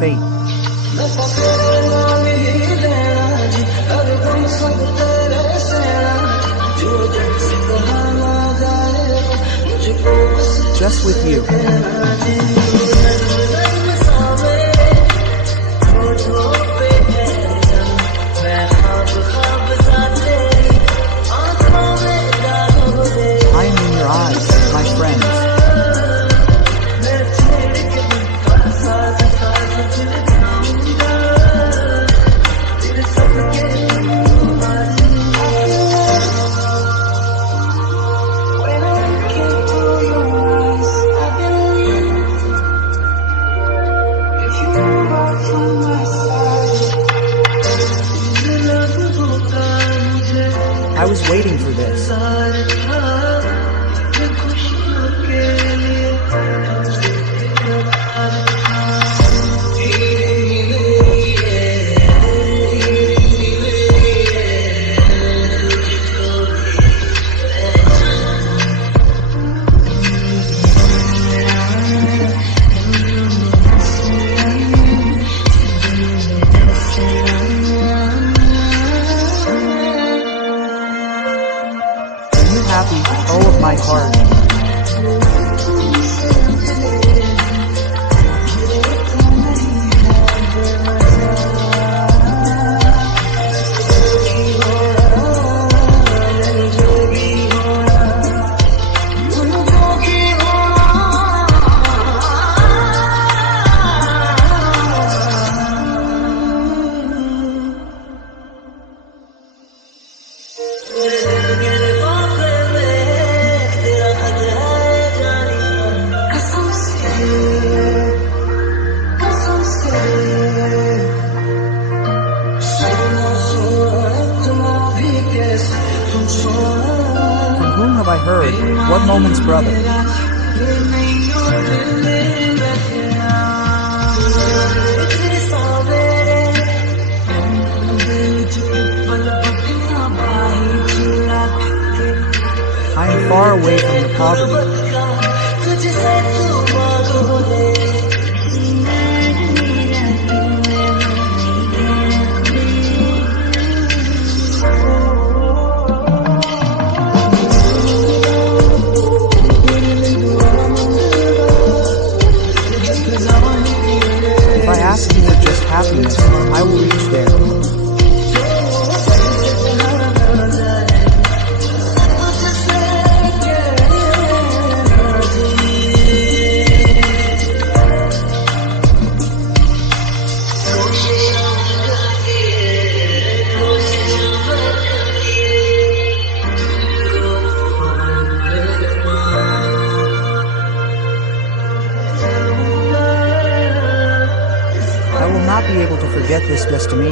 fate. Just with you. I am in your eyes, my friends. I was waiting for this. Happy, oh of my heart. From whom have I heard? What moment's brother? I am far away from the poverty. If I ask you for just happiness, I will reach there. I will not be able to forget this destination.